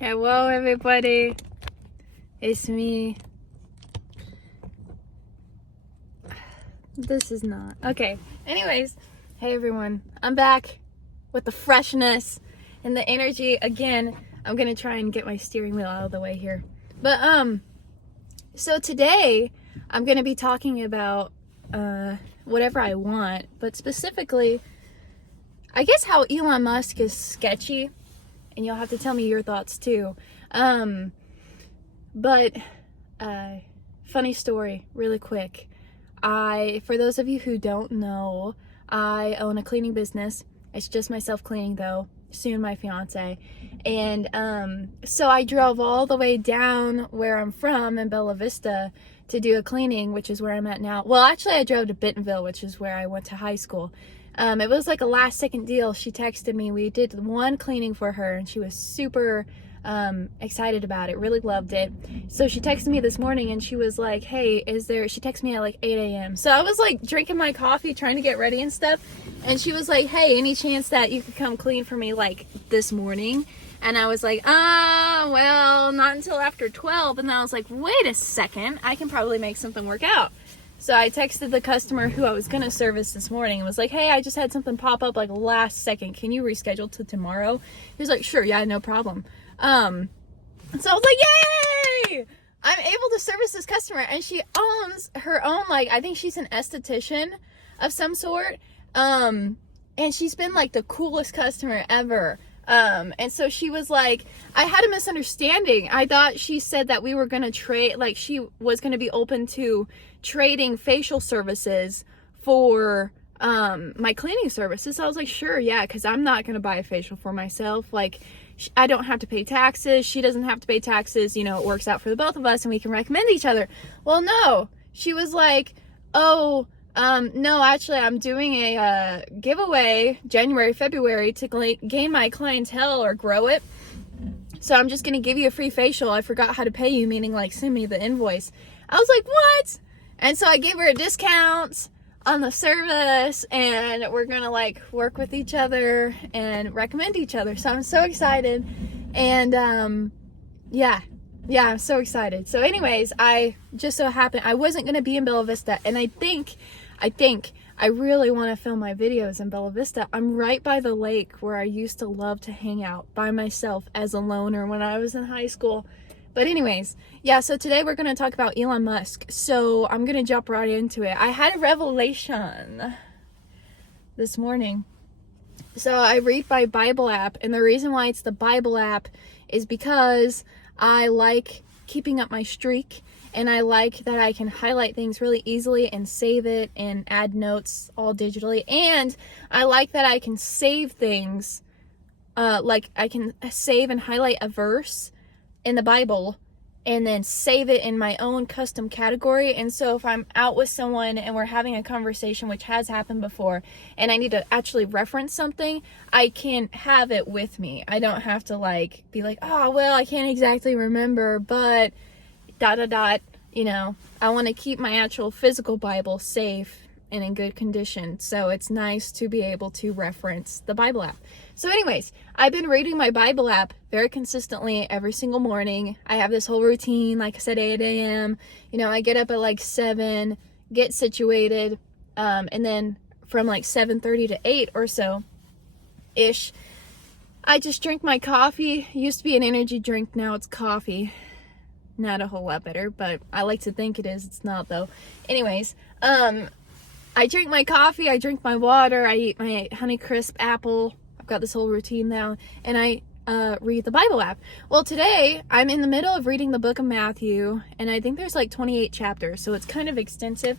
Hello everybody, it's me. This is not okay. Anyways, hey everyone, I'm back with the freshness and the energy again. I'm gonna try and get my steering wheel out of the way here, but so today I'm gonna be talking about whatever I want, but specifically I guess how Elon Musk is sketchy, and you'll have to tell me your thoughts too. But funny story, really quick. For those of you who don't know, I own a cleaning business. It's just myself cleaning though, soon my fiance. And so I drove all the way down where I'm from in Bella Vista to do a cleaning, which is where I'm at now. Well, actually I drove to Bentonville, which is where I went to high school. It was like a last second deal. She texted me. We did one cleaning for her and she was super excited about it, really loved it. So she texted me this morning and she was like, hey, she texted me at like 8 a.m. So I was like drinking my coffee, trying to get ready and stuff. And she was like, hey, any chance that you could come clean for me like this morning? And I was like, well, not until after 12. And then I was like, wait a second, I can probably make something work out. So I texted the customer who I was going to service this morning and was like, hey, I just had something pop up like last second. Can you reschedule to tomorrow? He was like, sure, yeah, no problem. So I was like, yay! I'm able to service this customer. And she owns her own, like, I think she's an esthetician of some sort. And she's been like the coolest customer ever. And so she was like, I had a misunderstanding. I thought she said that we were going to trade, like she was going to be open to trading facial services for, my cleaning services. So I was like, sure. Yeah. Cause I'm not going to buy a facial for myself. Like I don't have to pay taxes. She doesn't have to pay taxes. You know, it works out for the both of us and we can recommend each other. Well, no, she was like, oh, no, actually I'm doing a giveaway January, February to gain my clientele or grow it. So I'm just going to give you a free facial. I forgot how to pay you, meaning like send me the invoice. I was like, what? And so I gave her a discount on the service and we're going to like work with each other and recommend each other. So I'm so excited. And, yeah, I'm so excited. So anyways, I just so happened, I wasn't going to be in Bella Vista. And I think I really want to film my videos in Bella Vista. I'm right by the lake where I used to love to hang out by myself as a loner when I was in high school. But anyways, yeah, so today we're going to talk about Elon Musk. So I'm going to jump right into it. I had a revelation this morning. So I read my Bible app, and the reason why it's the Bible app is because I like keeping up my streak, and I like that I can highlight things really easily and save it and add notes all digitally. And I like that I can save things, like I can save and highlight a verse in the Bible and then save it in my own custom category. And so if I'm out with someone and we're having a conversation, which has happened before, and I need to actually reference something, I can have it with me. I don't have to like be like, oh, well, I can't exactly remember, but ... You know, I want to keep my actual physical Bible safe and in good condition. So it's nice to be able to reference the Bible app. So anyways, I've been reading my Bible app very consistently every single morning. I have this whole routine, like I said, 8 a.m. You know, I get up at like 7, get situated, and then from like 7:30 to 8 or so ish, I just drink my coffee. It used to be an energy drink, now it's coffee. Not a whole lot better, but I like to think it is. It's not though. Anyways, I drink my coffee, I drink my water, I eat my Honeycrisp apple. I've got this whole routine now, and I read the Bible app. Well, today I'm in the middle of reading the book of Matthew, and I think there's like 28 chapters, so it's kind of extensive.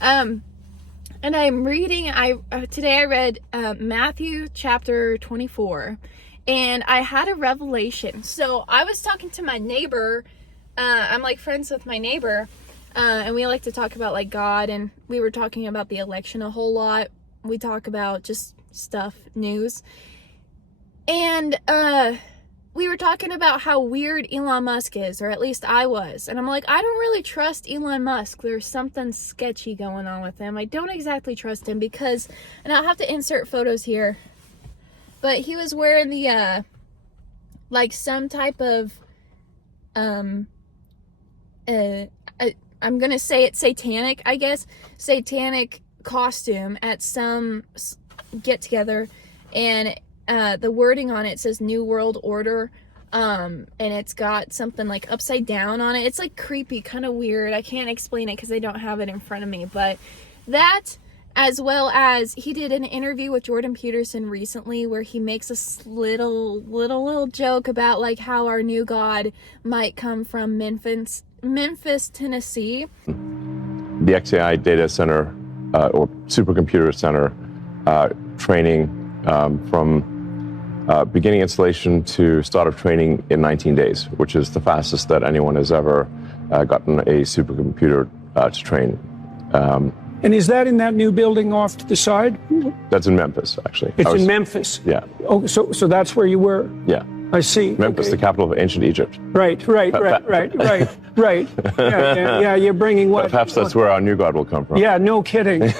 And I'm reading, today I read Matthew chapter 24, and I had a revelation. So I was talking to my neighbor. I'm like friends with my neighbor, and we like to talk about like God, and we were talking about the election a whole lot. We talk about just stuff, news, and we were talking about how weird Elon Musk is, or at least I was, and I'm like, I don't really trust Elon Musk. There's something sketchy going on with him. I don't exactly trust him because, and I'll have to insert photos here, but he was wearing the like some type of I'm gonna say it's satanic, I guess, satanic costume at some get together, and the wording on it says New World Order, and it's got something like upside down on it. It's like creepy, kind of weird. I can't explain it because I don't have it in front of me, but that, as well as he did an interview with Jordan Peterson recently where he makes a little joke about like how our new god might come from Memphis, Tennessee. The XAI data center or supercomputer center training from beginning installation to start of training in 19 days, which is the fastest that anyone has ever gotten a supercomputer to train. And is that in that new building off to the side? That's in Memphis, actually. It's in Memphis? Yeah. Oh, so that's where you were? Yeah. I see. Memphis, okay. The capital of ancient Egypt. Right. Yeah, you're bringing what? Perhaps that's where our new god will come from. Yeah, no kidding.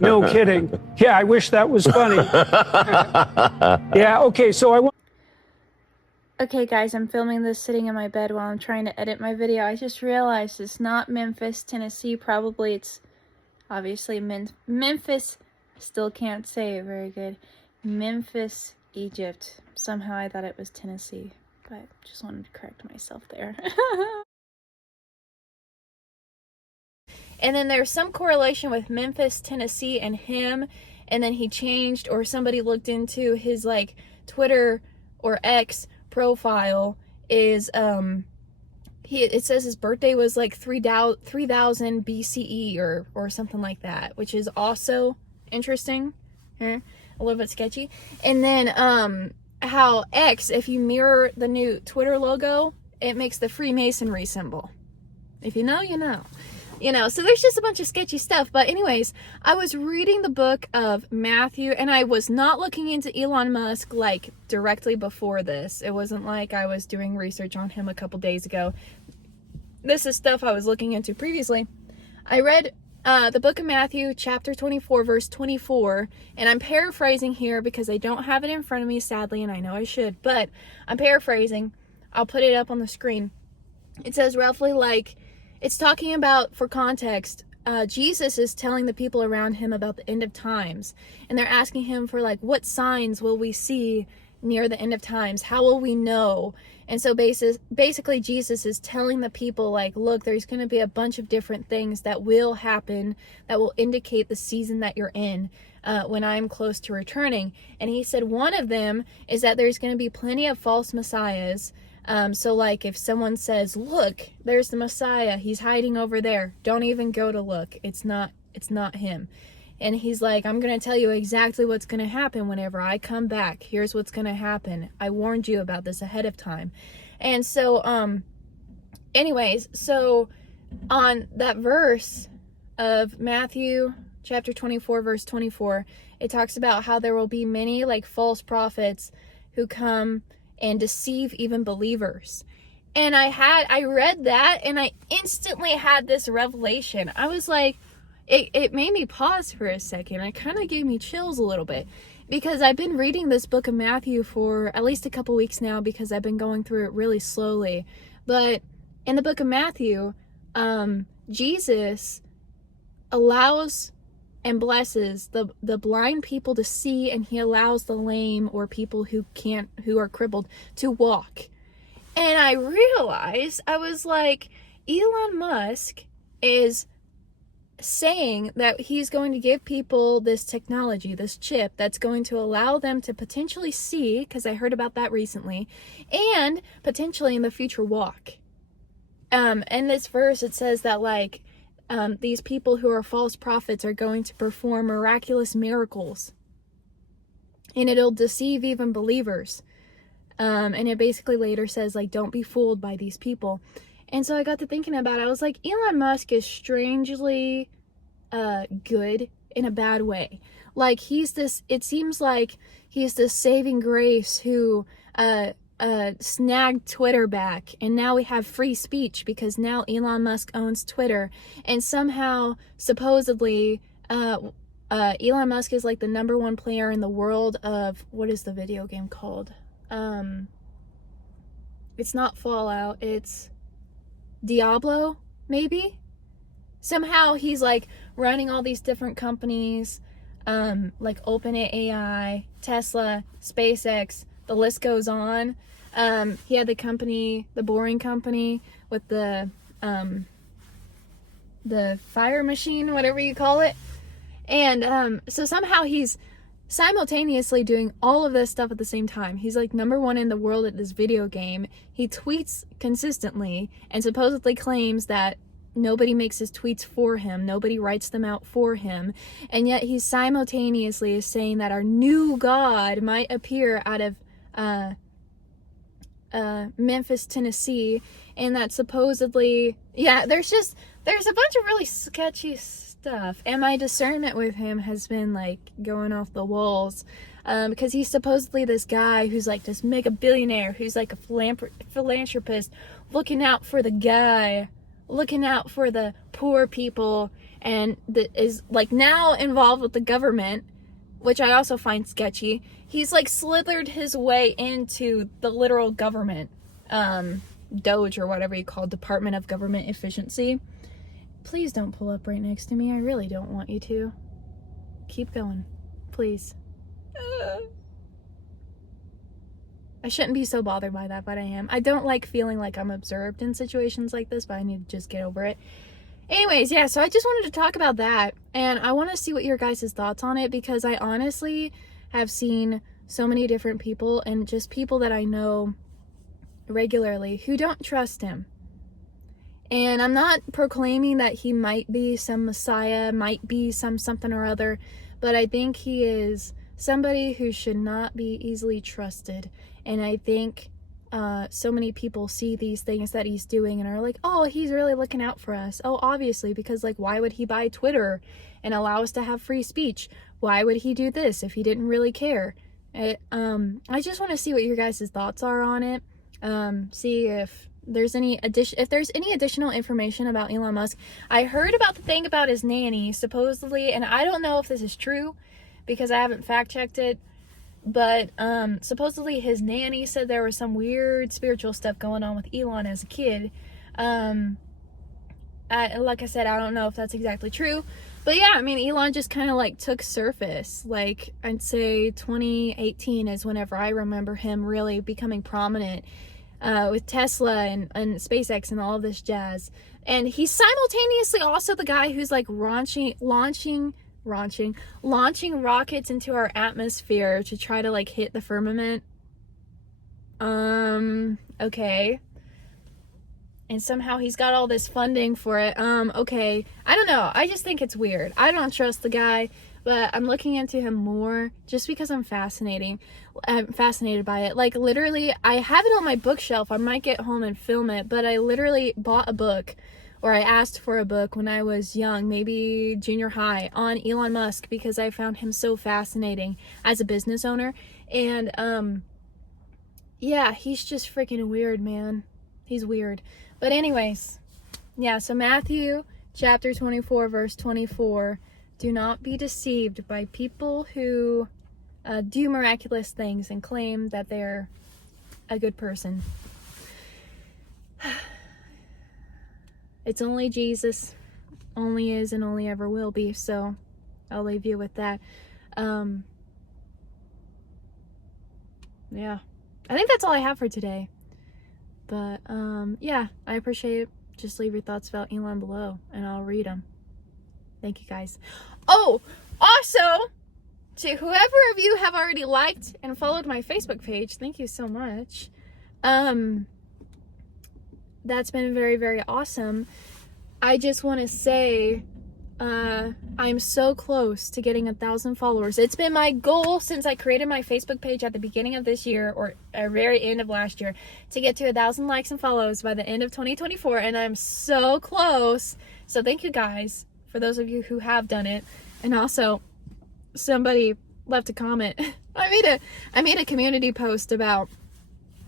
No kidding. Yeah, I wish that was funny. Yeah, okay, so I want... Okay guys, I'm filming this sitting in my bed while I'm trying to edit my video. I just realized it's not Memphis, Tennessee. Probably it's obviously Memphis. Still can't say it very good. Memphis, Egypt. Somehow I thought it was Tennessee, but just wanted to correct myself there. And then there's some correlation with Memphis, Tennessee and him, and then he changed, or somebody looked into his like Twitter or X profile is it says his birthday was like 3000 BCE or something like that, which is also interesting. A little bit sketchy. And then how X, if you mirror the new Twitter logo, it makes the Freemasonry symbol. If you know, you know. You know, so there's just a bunch of sketchy stuff. But anyways, I was reading the book of Matthew, and I was not looking into Elon Musk like directly before this. It wasn't like I was doing research on him a couple days ago. This is stuff I was looking into previously. I read the book of Matthew, chapter 24, verse 24, and I'm paraphrasing here because I don't have it in front of me, sadly, and I know I should, but I'm paraphrasing. I'll put it up on the screen. It says roughly like, it's talking about, for context, Jesus is telling the people around him about the end of times, and they're asking him for like, what signs will we see near the end of times? How will we know? And so basically Jesus is telling the people like, look, there's going to be a bunch of different things that will happen that will indicate the season that you're in when I'm close to returning. And he said one of them is that there's going to be plenty of false messiahs. So like if someone says, look, there's the Messiah, he's hiding over there, don't even go to look. It's not him. And he's like, I'm going to tell you exactly what's going to happen whenever I come back. Here's what's going to happen. I warned you about this ahead of time. And so, anyways, so on that verse of Matthew chapter 24, verse 24, it talks about how there will be many like false prophets who come and deceive even believers. And I read that and I instantly had this revelation. I was like, it made me pause for a second. It kind of gave me chills a little bit because I've been reading this book of Matthew for at least a couple weeks now because I've been going through it really slowly. But in the book of Matthew, Jesus allows and blesses the blind people to see, and he allows the lame or people who are crippled to walk. And I realized, I was like, Elon Musk is saying that he's going to give people this technology, this chip that's going to allow them to potentially see, because I heard about that recently, and potentially in the future walk. In this verse it says that like these people who are false prophets are going to perform miraculous miracles, and it'll deceive even believers. And it basically later says like, don't be fooled by these people. And so I got to thinking about it. I was like, Elon Musk is strangely good in a bad way. Like it seems like he's this saving grace who snagged Twitter back, and now we have free speech because now Elon Musk owns Twitter, and somehow supposedly Elon Musk is like the #1 player in the world of, what is the video game called? it's not Fallout, it's Diablo, maybe? Somehow he's like running all these different companies, like OpenAI, Tesla, SpaceX, the list goes on. He had the company, the Boring Company, with the fire machine, whatever you call it. And so somehow he's simultaneously doing all of this stuff at the same time. He's like #1 in the world at this video game. He tweets consistently and supposedly claims that nobody makes his tweets for him, nobody writes them out for him, and yet he simultaneously is saying that our new god might appear out of Memphis, Tennessee, and that supposedly, yeah, there's a bunch of really sketchy stuff, and my discernment with him has been like going off the walls, because he's supposedly this guy who's like this mega billionaire, who's like a philanthropist, looking out for the poor people, and that is like now involved with the government, which I also find sketchy. He's like slithered his way into the literal government, Doge or whatever you call it, Department of Government Efficiency. Please don't pull up right next to me. I really don't want you to. Keep going, please. I shouldn't be so bothered by that, but I am. I don't like feeling like I'm observed in situations like this, but I need to just get over it. Anyways, yeah, so I just wanted to talk about that, and I want to see what your guys' thoughts on it, because I honestly have seen so many different people, and just people that I know regularly, who don't trust him. And I'm not proclaiming that he might be some messiah, might be something or other, but I think he is somebody who should not be easily trusted. And I think so many people see these things that he's doing and are like, oh, he's really looking out for us. Oh, obviously, because like, why would he buy Twitter and allow us to have free speech? Why would he do this if he didn't really care? I just want to see what your guys' thoughts are on it. See if there's any additional information about Elon Musk. I heard about the thing about his nanny, supposedly, and I don't know if this is true because I haven't fact checked it, but supposedly his nanny said there was some weird spiritual stuff going on with Elon as a kid. Like I said, I don't know if that's exactly true, but yeah, I mean, Elon just kind of like took surface. Like, I'd say 2018 is whenever I remember him really becoming prominent with Tesla and SpaceX and all of this jazz. And he's simultaneously also the guy who's like launching rockets into our atmosphere to try to like hit the firmament. Okay. And somehow he's got all this funding for it. Okay. I don't know. I just think it's weird. I don't trust the guy, but I'm looking into him more just because I'm fascinated by it. Like, literally, I have it on my bookshelf. I might get home and film it, but I literally bought a book, or I asked for a book when I was young, maybe junior high, on Elon Musk, because I found him so fascinating as a business owner. And, yeah, he's just freaking weird, man. He's weird. But anyways, yeah, so Matthew chapter 24, verse 24, do not be deceived by people who do miraculous things and claim that they're a good person. It's only Jesus, only is and only ever will be, so I'll leave you with that. Yeah, I think that's all I have for today. But, yeah, I appreciate it. Just leave your thoughts about Elon below, and I'll read them. Thank you, guys. Oh, also, to whoever of you have already liked and followed my Facebook page, thank you so much. That's been very, very awesome. I just want to say, I'm so close to getting 1,000 followers. It's been my goal since I created my Facebook page at the beginning of this year, or at very end of last year, to get to 1,000 likes and follows by the end of 2024, and I'm so close. So thank you guys, for those of you who have done it. And also, somebody left a comment. I made a community post about,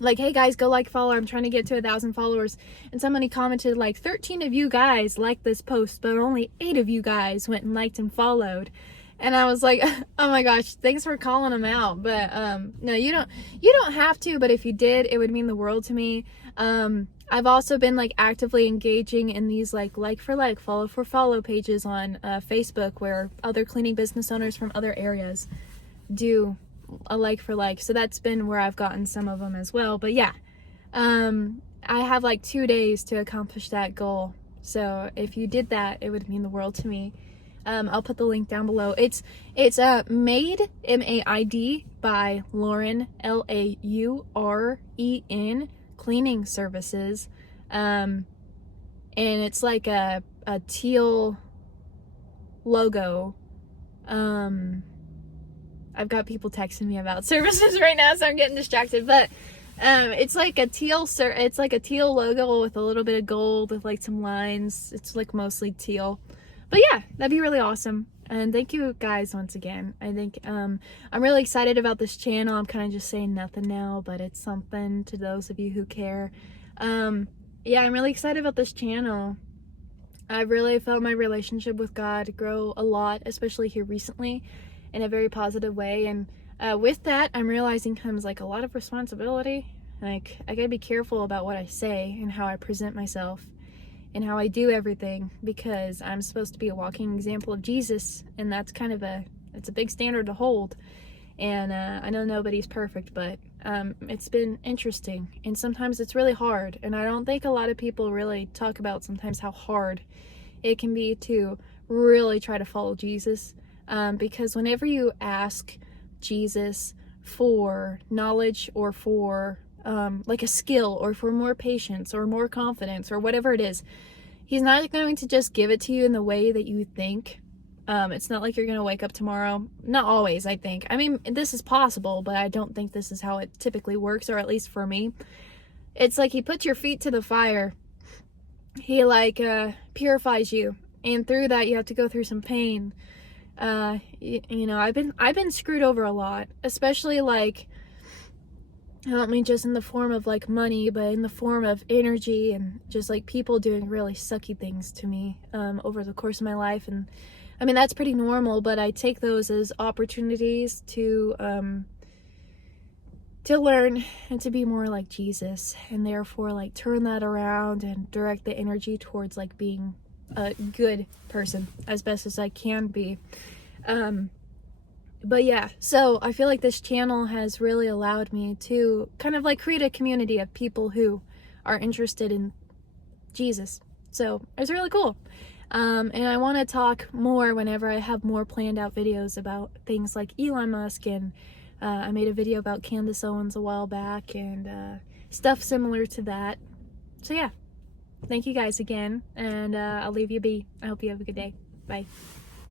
like, hey guys, go like, follow, I'm trying to get to 1,000 followers, and somebody commented like, 13 of you guys liked this post, but only 8 of you guys went and liked and followed. And I was like, oh my gosh, thanks for calling them out. But no, you don't have to, but if you did, it would mean the world to me. I've also been like actively engaging in these like for like, follow for follow pages on Facebook, where other cleaning business owners from other areas do a like for like. So that's been where I've gotten some of them as well. But yeah, I have like 2 days to accomplish that goal. So if you did that, it would mean the world to me. I'll put the link down below. It's made, M-A-I-D, by Lauren, L-A-U-R-E-N, cleaning services. And it's like a teal logo. I've got people texting me about services right now, so I'm getting distracted. But it's like a teal logo with a little bit of gold with like some lines. It's like mostly teal. But yeah, that'd be really awesome. And thank you guys once again. I think I'm really excited about this channel. I'm kind of just saying nothing now, but it's something to those of you who care. Yeah, I'm really excited about this channel. I've really felt my relationship with God grow a lot, especially here recently, in a very positive way. And with that, I'm realizing comes like a lot of responsibility. Like, I gotta be careful about what I say and how I present myself and how I do everything, because I'm supposed to be a walking example of Jesus, and that's kind of it's a big standard to hold. And I know nobody's perfect, but it's been interesting, and sometimes it's really hard. And I don't think a lot of people really talk about sometimes how hard it can be to really try to follow Jesus, because whenever you ask Jesus for knowledge or for like a skill or for more patience or more confidence or whatever it is, he's not going to just give it to you in the way that you think. It's not like you're going to wake up tomorrow. Not always, I think. I mean, this is possible, but I don't think this is how it typically works, or at least for me. It's like he puts your feet to the fire. He like purifies you, and through that you have to go through some pain. You know, I've been screwed over a lot, especially like, I don't mean just in the form of like money, but in the form of energy and just like people doing really sucky things to me over the course of my life. And I mean, that's pretty normal, but I take those as opportunities to learn and to be more like Jesus, and therefore like turn that around and direct the energy towards like being a good person as best as I can be. But yeah, so I feel like this channel has really allowed me to kind of like create a community of people who are interested in Jesus. So it's really cool. And I want to talk more whenever I have more planned out videos about things like Elon Musk, and I made a video about Candace Owens a while back, and stuff similar to that. So yeah, thank you guys again, and I'll leave you be. I hope you have a good day. Bye.